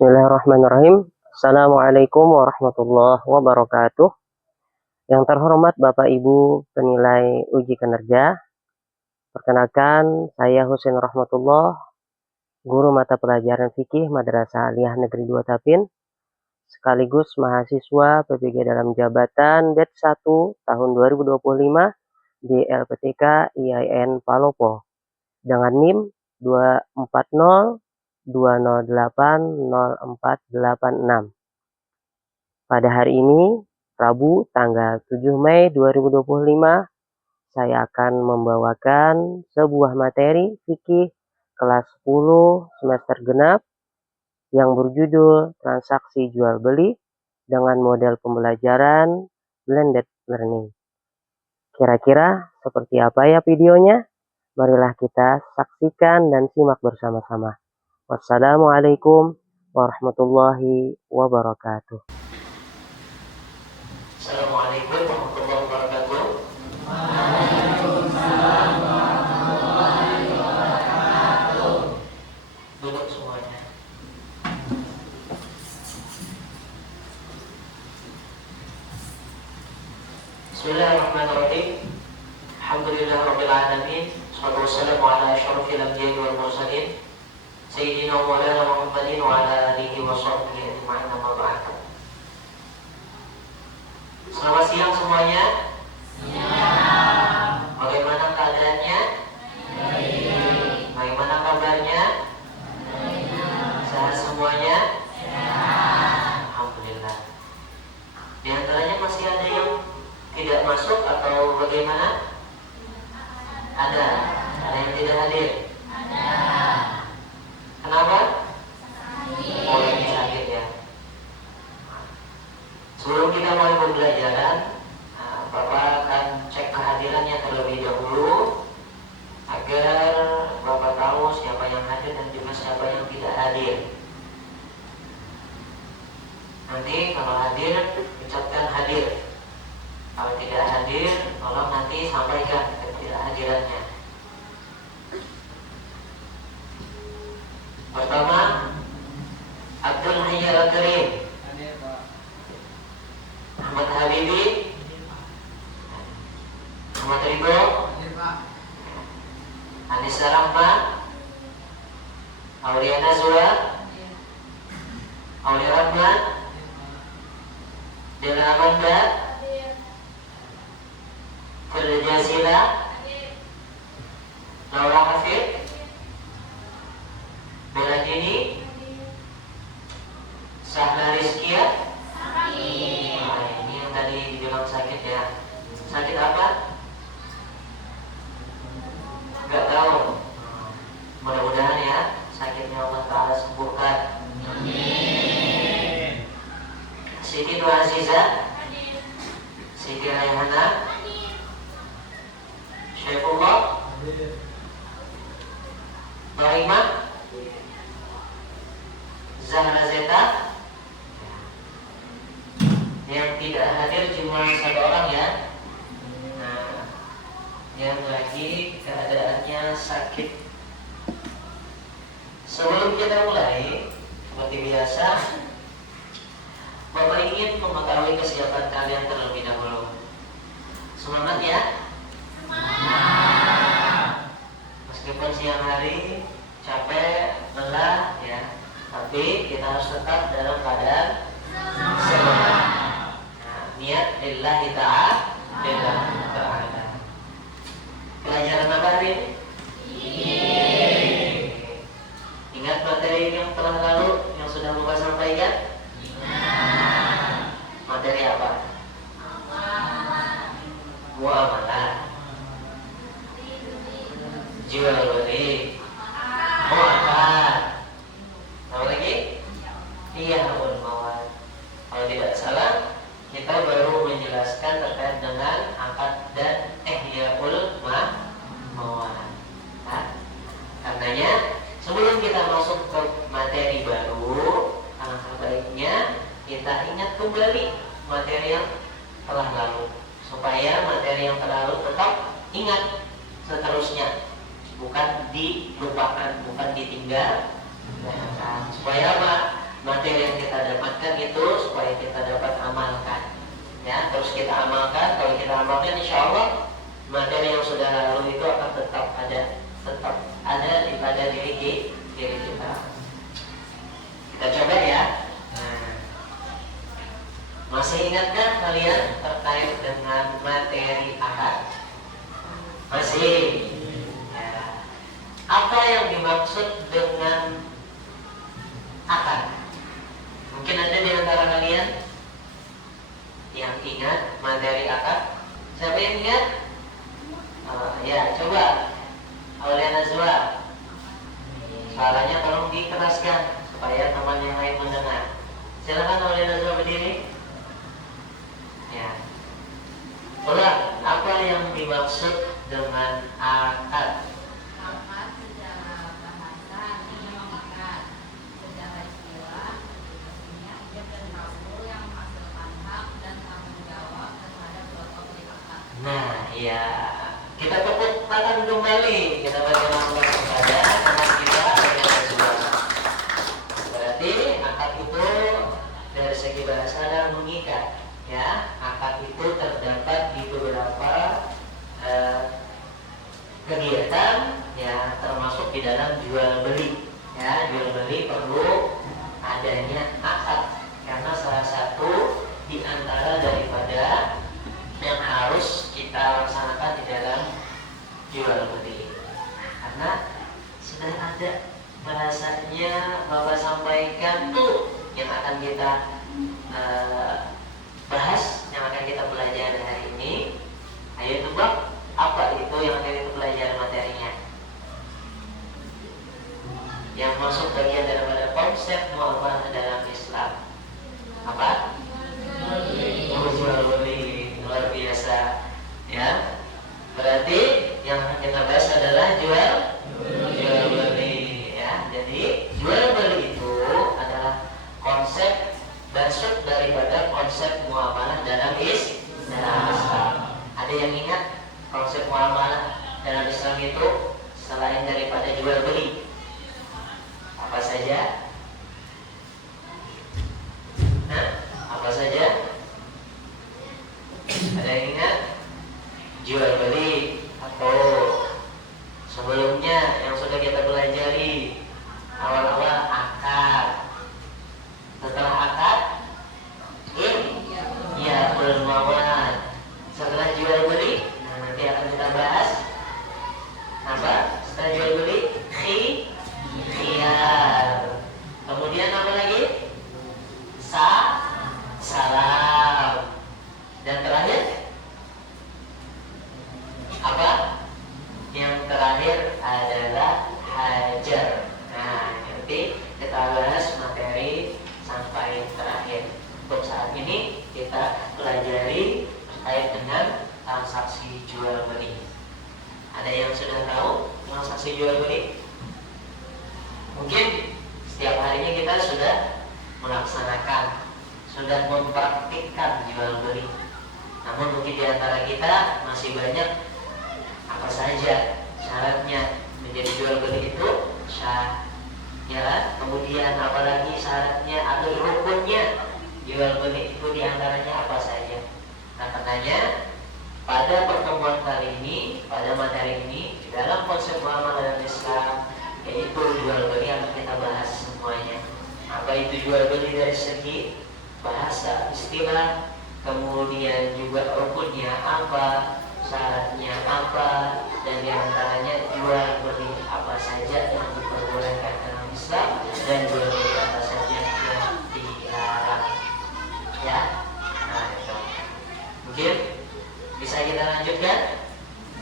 Bismillahirrahmanirrahim. Assalamualaikum warahmatullahi wabarakatuh. Yang terhormat Bapak Ibu penilai uji kinerja, perkenalkan saya Husin Rahmatullah, guru mata pelajaran fikih Madrasah Aliyah Negeri 2 Tapin, sekaligus mahasiswa PPG dalam jabatan batch 1 tahun 2025 di LPTK IAIN Palopo dengan NIM 24020800486. Pada hari ini, Rabu tanggal 7 Mei 2025, saya akan membawakan sebuah materi fikih kelas 10 semester genap yang berjudul transaksi jual beli dengan model pembelajaran blended learning. Kira-kira seperti apa ya videonya? Marilah kita saksikan dan simak bersama-sama. Wassalamualaikum warahmatullahi wabarakatuh. Assalamualaikum warahmatullahi wabarakatuh. Duduk semuanya. Bismillahirrahmanirrahim. Alhamdulillahirabbil alamin. Wassalatu wassalamu ala asyrofil anbiya'i wal mursalin sayyidina wa maulana Muhammadin wa ala alihi wa sahbihi ajma'in, amma ba'd. Selamat siang semuanya. Bagaimana keadaannya? Bagaimana kabarnya? Sehat semuanya? Alhamdulillah. Di antaranya masih ada yang tidak masuk atau bagaimana? Ada yang tidak hadir. Kenapa? Oh, lagi sakit ya. Sebelum kita mulai pembelajaran, Bapak akan cek kehadirannya terlebih dahulu agar Bapak tahu siapa yang hadir dan juga siapa yang tidak hadir. Nanti kalau hadir, ucapkan hadir. Kalau tidak hadir, tolong nanti sampaikan ketidakhadirannya. Pertama, Abdul Hayyar Al-Karim, Ahmad Habibi, Ahmad Ridho, Anissa Rahma, Aulia Nazwa, Aulia Rahman, Dela Amanda, Firda Jazila, Laura Hafid, Bella Dini, Sahla Rizkia. Ini yang tadi dibilang sakit ya. Sakit apa? Gak tahu. Mudah-mudahan ya sakitnya Allah Ta'ala sembuhkan. Amin. Siti Dua Aziza, Siti Rayhana, Syaifullah, Baimah, Zahra Zeta. Yang tidak hadir cuma satu orang ya. Nah, yang lagi keadaannya sakit. Sebelum kita mulai, seperti biasa, Bapak ingin mengetahui kesiapan kalian terlebih dahulu. Semangat ya. Meskipun siang hari capek, lelah ya, tapi kita harus tetap dalam keadaan semangat. Niat lillahi ta'ala. Pelajaran apa hari ini? Ingat materi yang telah lalu yang sudah Bapak sampaikan? Materi apa? Muamalah, jual beli, muamalah. Apa lagi? Iyahul mawad. Kalau tidak salah, kita baru menjelaskan terkait dengan akad dan ihyaul mawad. Karenanya sebelum kita masuk ke materi baru, alangkah baiknya kita ingat kembali materi yang telah lalu, supaya materi yang telah lalu tetap ingat seterusnya, bukan dilupakan, bukan ditinggal. Supaya apa? materi yang kita dapatkan itu supaya kita dapat amalkan. Ya, terus kita amalkan. Kalau kita amalkan, insya Allah materi yang sudah lalu itu akan tetap ada pada diri kita. Kita coba ya. Nah, masih ingatkah kalian terkait dengan materi akad? Masih. Ya. Apa yang dimaksud dengan akad? Mungkin ada di antara kalian yang ingat materi akad? Siapa yang ingat? Ya, coba Aulia Nazwa, suaranya tolong dikeraskan supaya teman yang lain mendengar. Silakan Aulia Nazwa berdiri. Ya. Ulang, apa yang dimaksud dengan akad? Akad secara bahasa ini mengikat, secara istilah definisinya ia berlaku yang menghasilkan hak dan tanggung jawab terhadap suatu akad. Nah, ya. Kita tepuk tangan kembali. Kita berikan kepada teman kita Aulia Nazwa. Berarti akad itu dari segi bahasa adalah mengikat. Ya, akad itu terdapat di beberapa kegiatan, ya, termasuk di dalam jual beli. Ya, jual beli perlu adanya akad karena salah satu di antara daripada yang harus kita laksanakan di dalam jual beli. Karena sudah ada bahasanya Bapak sampaikan tuh yang akan kita bahas, yang akan kita pelajari hari ini. Ayo tebak, apa itu yang akan kita pelajari materinya? Yang masuk bagian daripada konsep muamalah dalam Islam. Apa? Jual beli. Luar biasa. Ya. Berarti yang akan kita bahas adalah jual beli. Ya. Jadi jual beli itu adalah konsep dasar daripada konsep muamalah dalam Islam. Ada yang ingat konsep muamalah dalam Islam itu selain daripada jual beli? Apa saja? Nah, apa saja? Ada yang ingat? Jual beli atau sebelumnya yang sudah kita pelajari awal-awal akad. Setelah akad, ya bermuamalah. Setelah jual beli, nanti akan kita bahas apa? Setelah jual beli, khiyar. Kemudian apa lagi? Salam. Dan terakhir apa? Yang terakhir adalah hajar. Nah, nanti kita bahas materi sampai terakhir. Untuk saat ini kita pelajari terkait dengan transaksi jual beli. Ada yang sudah tahu transaksi jual beli? Mungkin setiap harinya kita sudah melaksanakan, sudah mempraktikkan jual beli. Namun mungkin di antara kita masih banyak apa saja syaratnya menjadi jual beli itu sah, ya kan? Kemudian apalagi syaratnya atau rukunnya jual beli itu diantaranya apa saja? Nah, katanya pada pertemuan kali ini, pada materi ini, di dalam konsep muamalah dalam Islam, yaitu jual beli yang kita bahas semuanya. Apa itu jual beli dari segi bahasa, istilah, kemudian juga rukunnya apa, syaratnya apa, dan diantaranya jual beli apa saja yang diperbolehkan dalam Islam dan jual beli apa saja yang dilarang. Ya, nah itu. Mungkin bisa kita lanjutkan?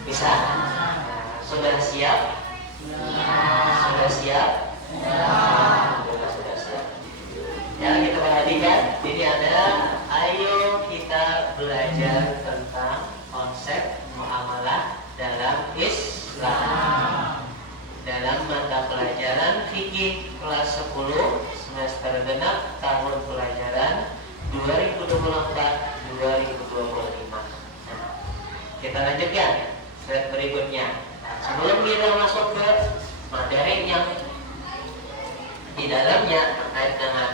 Bisa. Nah, sudah siap? Sudah siap? Sudah siap. Ya, kita perhatikan. Ini ada. Ayo kita belajar tentang konsep muamalah dalam Islam. Dalam mata pelajaran fikih kelas 10 semester genap tahun pelajaran 2024-2025. Nah, kita lanjutkan slide berikutnya. Sebelum kita masuk ke materi yang di dalamnya terkait dengan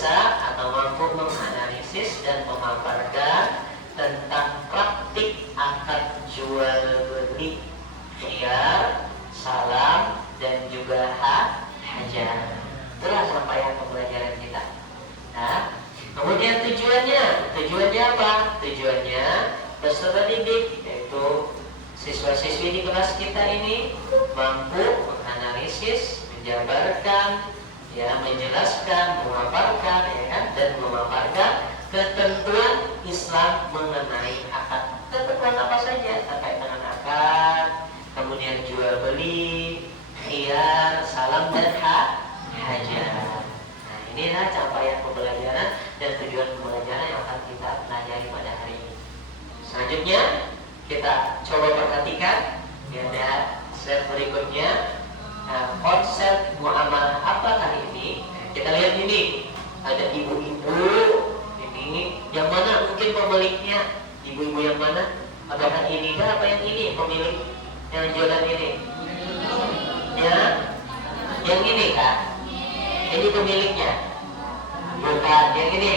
bisa atau mampu menganalisis dan memaparkan tentang praktik akad jual beli, khiyar, salam, dan juga hajar. Itulah rangkaian pembelajaran kita. Nah, kemudian tujuannya apa? Tujuannya peserta didik, yaitu siswa-siswi di kelas kita ini mampu menganalisis, menjabarkan, ya, menjelaskan, memaparkan, ya kan, dan memaparkan ketentuan Islam mengenai akad. Ketentuan apa saja terkait dengan akad, kemudian jual beli, khiyar, salam, dan hajar. Nah, inilah capaian pembelajaran dan tujuan pembelajaran yang akan kita pelajari pada hari ini. Selanjutnya kita coba perhatikan, ya, ada slide berikutnya. Nah, konsep muamalah apakah ini? Kita lihat ini, ada ibu-ibu ini, yang mana mungkin pemiliknya? Ibu-ibu yang mana? Apakah ini kah? Apa yang ini pemilik yang jualan ini? Ya, yang ini kah? Ini pemiliknya? Bukan, yang ini.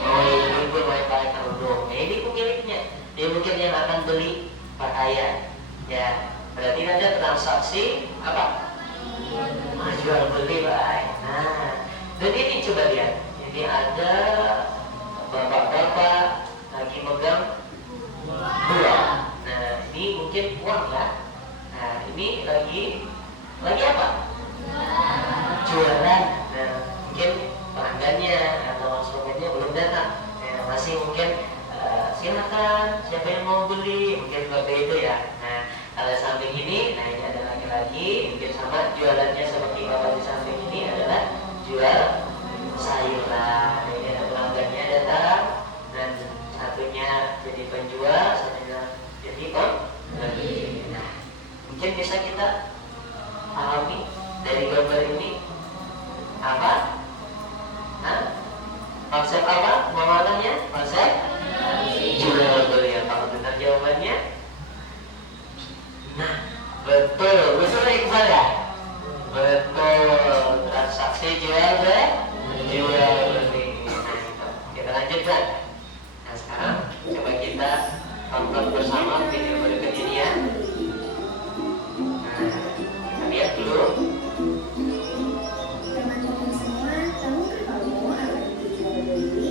Oh, ibu-ibu yang pakai kerudung. Nah, ini pemiliknya. Dia mungkin yang akan beli pakaian. Ya, berarti ada transaksi apa? Jual beli, baik. Nah, dan ini coba lihat. Ini ada bapak-bapak lagi megang uang. Nah, ini mungkin uang lah. Nah, ini lagi apa? Jualan. Nah, mungkin pelanggannya atau konsumennya belum datang. Nah, masih mungkin silakan, siapa yang mau beli, mungkin seperti itu ya. Nah, kalau samping ini, nah ini ada lagi-lagi, mungkin sama jualannya seperti bapak di samping ini adalah jual sayuran. Ini ada pelanggannya datang, dan satunya jadi penjual, satunya jadi pembeli. Nah, mungkin bisa kita pahami dari gambar ini apa? Nah, konsep apa? Muamalahnya? Konsep jual beli. Apa benar jawabannya? Nah, betul ya Iqbal ya? Betul, transaksi jual beli. Nah, kita lanjutkan. Nah, sekarang coba kita tonton bersama video berikut ini ya. Nah, kita lihat dulu. Teman-teman semua, tahukah kamu apa itu jual beli?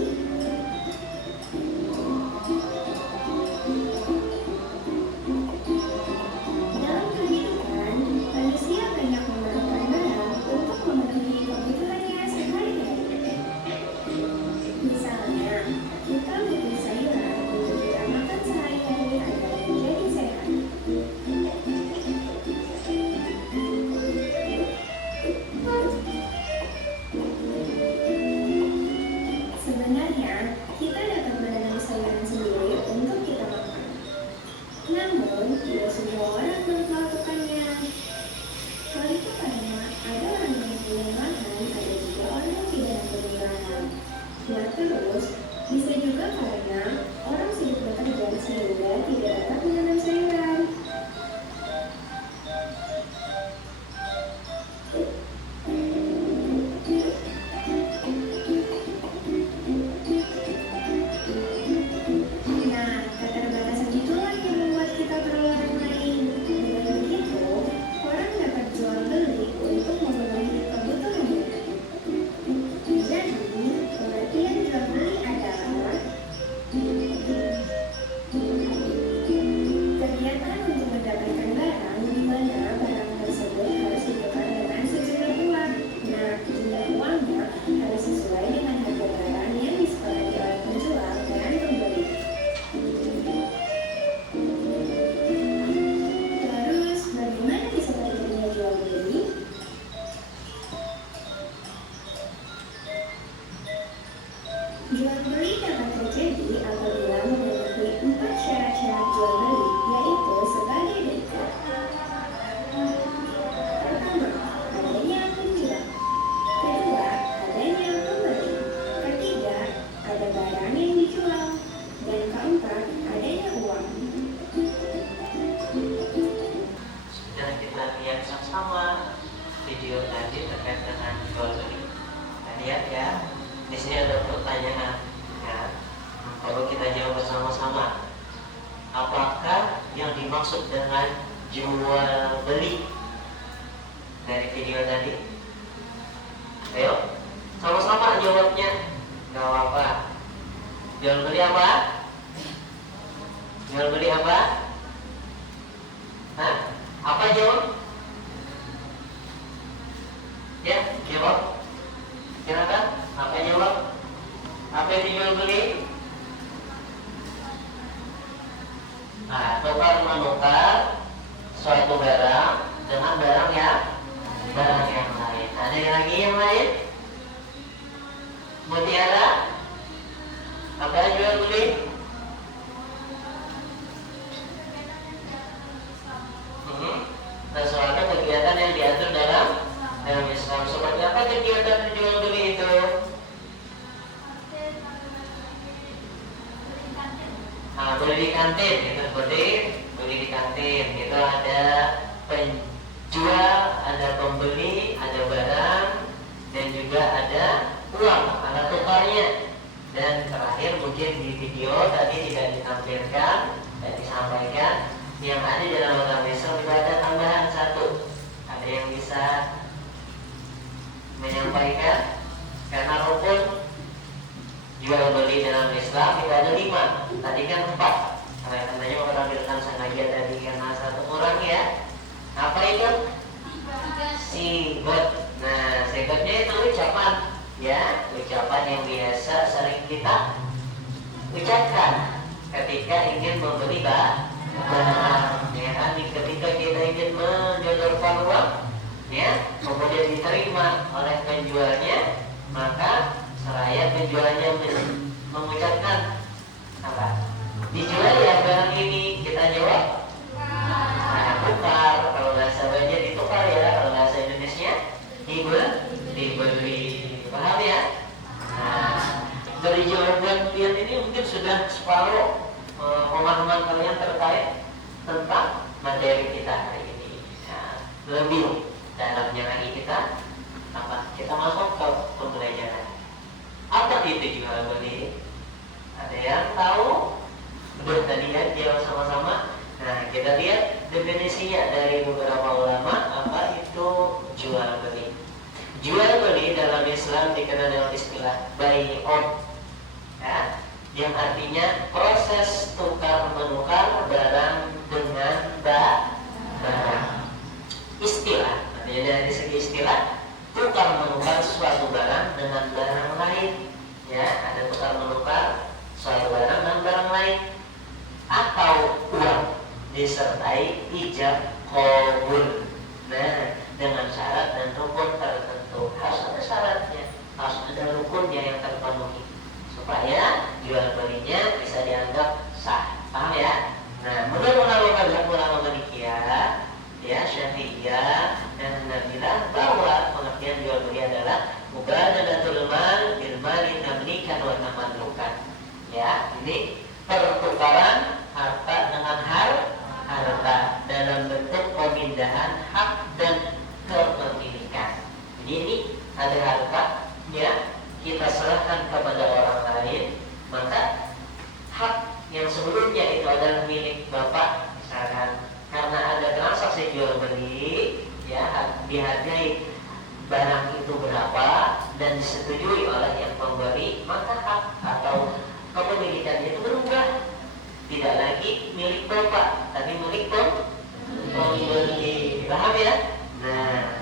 Dalam kehidupan, manusia banyak memerlukan barang untuk memenuhi kebutuhannya sehari-hari. Misalnya, kita butuh sayuran untuk kita makan sehari-hari agar menjadi sehat. Sebenarnya, kita dapat menanam sayuran sendiri untuk kita makan. Namun, tidak semua orang melakukannya. Hal itu karena ada orang yang punya lahan, ada juga orang yang tidak punya lahan. Nah, terus, bisa juga karena orang sibuk bekerja sehingga tidak dapat menanam sayuran. Nah, keterbatasan itulah yang membuat kita perlu orang lain. Dengan begitu, orang dapat jual beli untuk memenuhi kebutuhannya. Jadi, pengertian jual beli adalah kegiatan untuk mendapatkan barang di mana barang tersebut harus ditukar dengan sejumlah uang. Nah, jumlah uangnya harus sesuai dengan harga barang yang disepakati oleh penjual dan pembeli. Terus, bagaimana bisa terjadinya jual beli? Jual beli dapat terjadi apabila memenuhi 4 syarat-syarat jual beli, yaitu sebagai berikut. Pertama, adanya penjual. Kedua, adanya pembeli. Ketiga, ada barang yang dijual. Dan keempat, adanya uang. Sudah kita lihat sama video tadi terkait dengan jual beli. Kita lihat ya. Di sini dimaksud dengan jual beli dari video tadi? Ayo, sama-sama jawabnya. Gak apa-apa. Jual beli apa? Jual beli apa? Hah? Apa jawab? Ya, jawab. Silakan. Apa jawab? Apa yang dijual beli? Nah, tukar menukar suatu barang dengan barang yang lain. Ada yang lagi yang lain? Mutiara? Apa yang jual beli? Sesuatu kegiatan yang diatur dalam Islam. Seperti apa kegiatan jual beli itu? Beli di kantin, itu seperti beli di kantin. Itu ada penjual, ada pembeli, ada barang, dan juga ada uang, alat tukarnya. Dan terakhir mungkin di video tadi tidak ditampilkan dan disampaikan, yang ada di dalam agama Islam juga ada tambahan satu. Ada yang bisa menyampaikan? Karena rukun jual beli dalam Islam itu ada 5. Tadi kan 4. Karena mau menampilkan sengaja tadi karena satu kurang ya. Apa itu? Sigot. Nah, sigotnya itu ucapan, ya, ucapan yang biasa sering kita ucapkan ketika ingin membeli barang, ya kan? Ketika kita ingin menjodohkan uang, ya, kemudian diterima oleh penjualnya, maka seraya penjualnya mengucapkan apa? Dijual ya barang ini, kita jawab, nah, tukar. Kalau bahasa Banjar ditukar ya, kalau bahasa Indonesia dibeli. Paham ya? Nah, dari jawaban kalian ini mungkin sudah separuh pemahaman kalian terkait tentang materi kita hari ini. Nah, lebih dalamnya lagi kita masuk ke pembelajaran. Apa itu jual beli? Ada yang tahu? Udah tadi kan jawab sama-sama. Nah, kita lihat definisinya dari beberapa ulama apa itu jual beli. Jual beli dalam Islam dikenal dengan istilah bai'un, ya, yang artinya proses tukar menukar barang dengan barang. Istilah, artinya dari segi istilah, tukar menukar suatu barang dengan barang lain, ya, ada tukar menukar suatu barang dengan barang lain, atau uang disertai ijab qabul. Nah, dengan syarat dan rukun tertentu. Harus ada syaratnya, harus ada rukunnya yang terpenuhi supaya jual belinya bisa dianggap sah. Paham ya? Nah, menurut ulama Malikiyah, ya, Syafi'iyah dan Hanabilah, bahwa pengertian jual beli adalah mubadalatul mal bil mali tamlikan wa tamallukan. Ya, ini pertukaran harta dengan harta dalam bentuk pemindahan hak dan kepemilikan. Jadi ini ada harta, ya, kita serahkan kepada orang lain, maka hak yang sebelumnya itu adalah milik bapak, misalkan karena ada transaksi jual beli, ya, dihargai barang itu berapa dan disetujui oleh yang pembeli, maka hak atau kepemilikannya itu berubah. Tidak lagi milik bapak, tapi milik pembeli. Paham ya? Nah,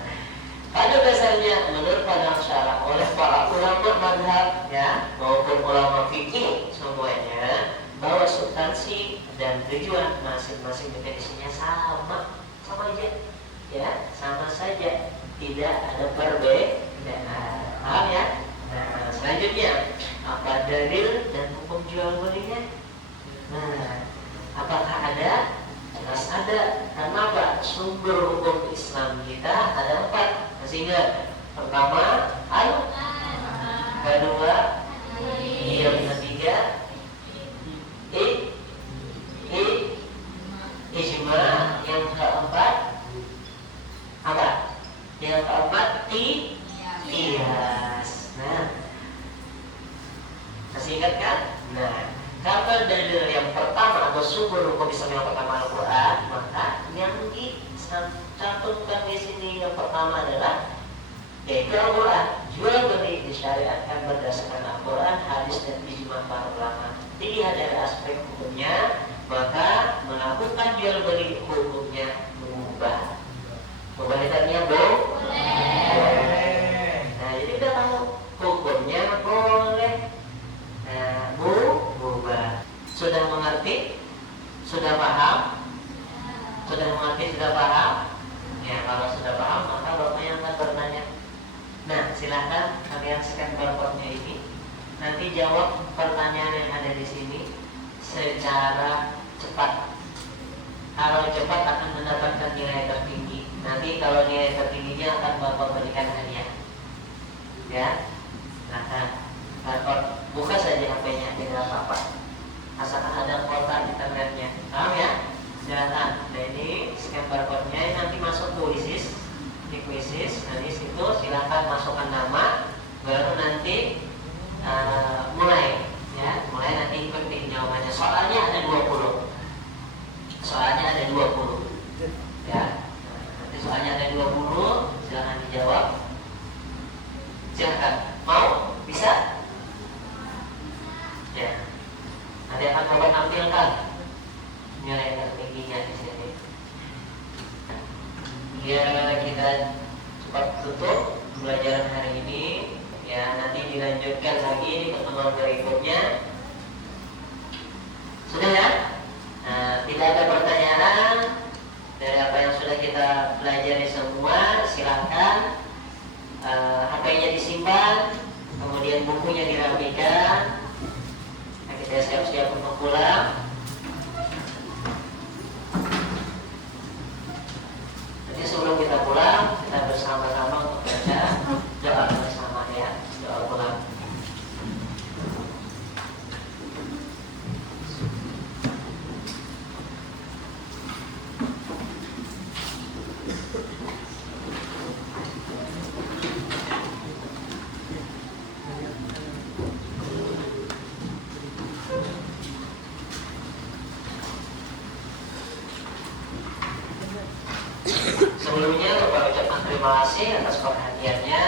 pada dasarnya menurut pandangan syarah oleh para ulama mazhab, ya, maupun ulama fikih semuanya, bahwa substansi dan tujuan masing-masing definisinya sama aja, ya, sama saja, tidak ada perbedaan. Paham ya? Nah, selanjutnya apa dalil dan hukum jual belinya? Nah, apakah ada? Jelas ada. Kenapa? Sumber hukum Islam kita ada 4. Masih ingat? Pertama, kedua, yang ketiga, ijma. Yang keempat, apa? Yang keempat, qiyas. Nah, masih ingat kan? Nah, karena dalil yang pertama atau syukur kok bisa menghafalkan Al-Quran, maka yang dicantumkan di sini yang pertama adalah yaitu Al-Quran. Jual beli disyariatkan berdasarkan Al-Quran, hadis dan ijma para ulama. Dilihat dari aspek hukumnya, maka melakukan jual beli hukumnya mubah. Mubah itu boleh. Nah, jadi kita tahu hukumnya boleh. Nah, mubah. Sudah mengerti? Sudah paham? Sudah mengerti? Sudah paham? Ya, kalau sudah paham, maka Bapak yang akan bertanya. Nah, silahkan kalian scan barcode-nya ini. Nanti jawab pertanyaan yang ada di sini secara cepat. Kalau cepat akan mendapatkan nilai tertinggi. Nanti kalau nilai tertingginya akan Bapak berikan hadiah. Ya, silahkan barcode, buka saja HP-nya, tidak apa-apa. Asalkan ada kuota internetnya, paham ya? Silahkan. Nah, ini scan barcode-nya nanti masuk kuisis. Di kuisis, nanti situ silahkan masukkan nama, baru nanti mulai nanti ikuti jawabannya. Soalnya ada 20. Soalnya ada 20. Ya. Nanti soalnya ada 20, silahkan dijawab. Silahkan. Mau? Bisa? Ya. Nanti akan Bapak tampilkan nilai tertingginya di sini. Biar kita cepat tutup pembelajaran hari ini, ya, nanti dilanjutkan lagi di pertemuan berikutnya. Sudah ya? Nah, tidak ada pertanyaan dari apa yang sudah kita pelajari semua. Silahkan HP-nya disimpan, kemudian bukunya dirapikan. Nah, kita siap-siap untuk pulang. Sebelum kita pulang, kita bersama-sama untuk baca doa bersama, ya, doa pulang. Sebelumnya Bapak ucapkan terima kasih atas perhatiannya,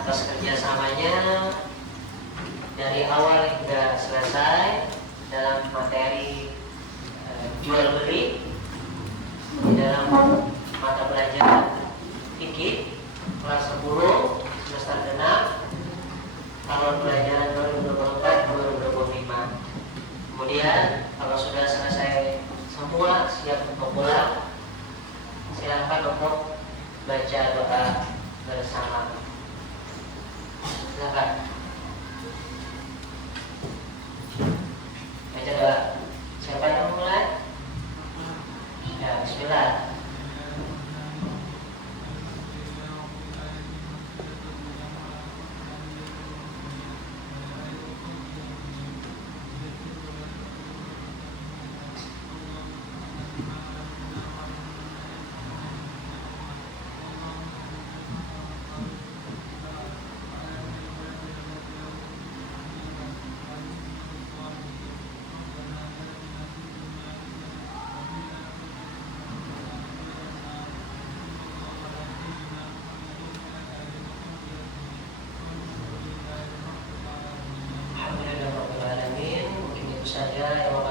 atas kerjasamanya dari awal hingga selesai dalam materi jual beli di dalam mata pelajaran fikih kelas 10 semester 6 tahun pelajaran 2024-2025. Kemudian kalau sudah selesai semua, siap untuk pulang, silakan untuk baca doa bersama. Silakan baca doa. Siapa yang mulai? Ya, bismillah. Saja yang